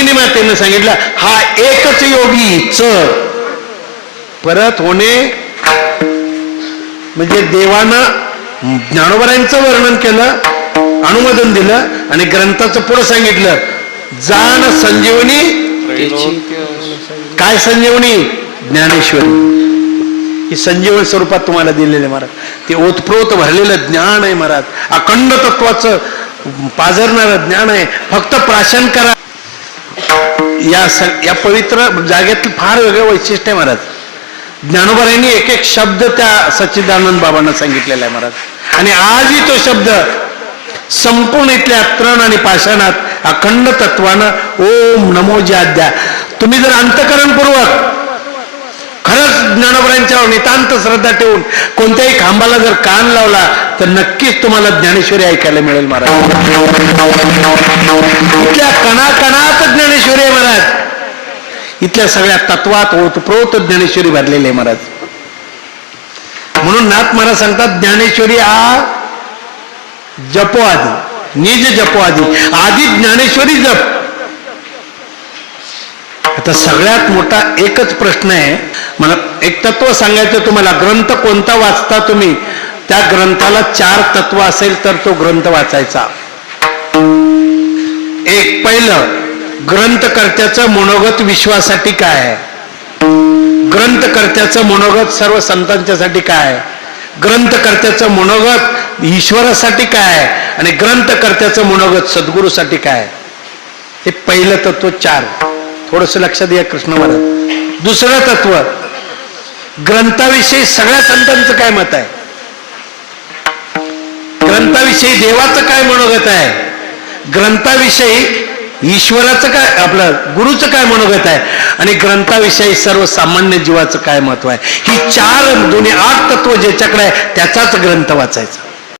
जमिनी मातेनं सांगितलं हा एकच योगी परत होणे, म्हणजे देवानं ज्ञानोबरांचं वर्णन केलं, अनुमोदन दिलं आणि ग्रंथाचं पुढे सांगितलं जाण संजीवनी. काय संजीवनी? ज्ञानेश्वरी. ही संजीवन स्वरूपात तुम्हाला दिलेले महाराज. ते ओतप्रोत भरलेलं ज्ञान आहे महाराज, अखंड तत्वाचं पाझरणारं ज्ञान आहे. फक्त प्राशन करा. या पवित्र जागेत फार वेगळं वैशिष्ट्य आहे महाराज. ज्ञानोबरांनी एक एक शब्द त्या सच्चिदानंद बाबांना सांगितलेला आहे महाराज. आणि आजही तो शब्द संपूर्ण इथल्या तृण आणि पाषाणात अखंड तत्वानं ओम नमो ज्याद्या. तुम्ही जर अंतकरणपूर्वक खरंच ज्ञानोबरांच्यावर नितांत श्रद्धा ठेवून कोणत्याही खांबाला जर कान लावला तर नक्कीच तुम्हाला ज्ञानेश्वरी ऐकायला मिळेल महाराज. इथल्या कणाकणात ज्ञानेश्वरी आहे महाराज. इथल्या सगळ्या तत्वात ओतप्रोत ज्ञानेश्वरी भरलेली आहे महाराज. म्हणून नाथ महाराज सांगतात ज्ञानेश्वरी हा जपो आधी, निज जपो आधी, आधी ज्ञानेश्वरी जप. आता सगळ्यात मोठा एकच प्रश्न आहे. मला एक तत्व सांगायचं तुम्हाला. ग्रंथ कोणता वाचता तुम्ही, त्या ग्रंथाला 4 तत्व असेल तर तो ग्रंथ वाचायचा. एक, पहिलं ग्रंथकर्त्याचं मनोगत विश्वासाठी काय आहे, ग्रंथकर्त्याचं मनोगत सर्व संतांच्यासाठी काय आहे, ग्रंथकर्त्याचं मनोगत ईश्वरासाठी काय आहे आणि ग्रंथकर्त्याचं मनोगत सद्गुरूसाठी काय आहे. हे पहिलं तत्व 4. थोडस लक्षात द्या कृष्ण महाराज. दुसरं तत्व ग्रंथाविषयी सगळ्या संतांचं काय मत आहे, ग्रंथाविषयी देवाचं काय मनोगत आहे, ग्रंथाविषयी ईश्वराचं काय, आपलं गुरुचं काय मनोगत आहे आणि ग्रंथाविषयी सर्वसामान्य जीवाचं काय महत्व आहे. ही 4 दोन्ही 8 तत्व ज्याच्याकडे आहे त्याचाच ग्रंथ वाचायचा.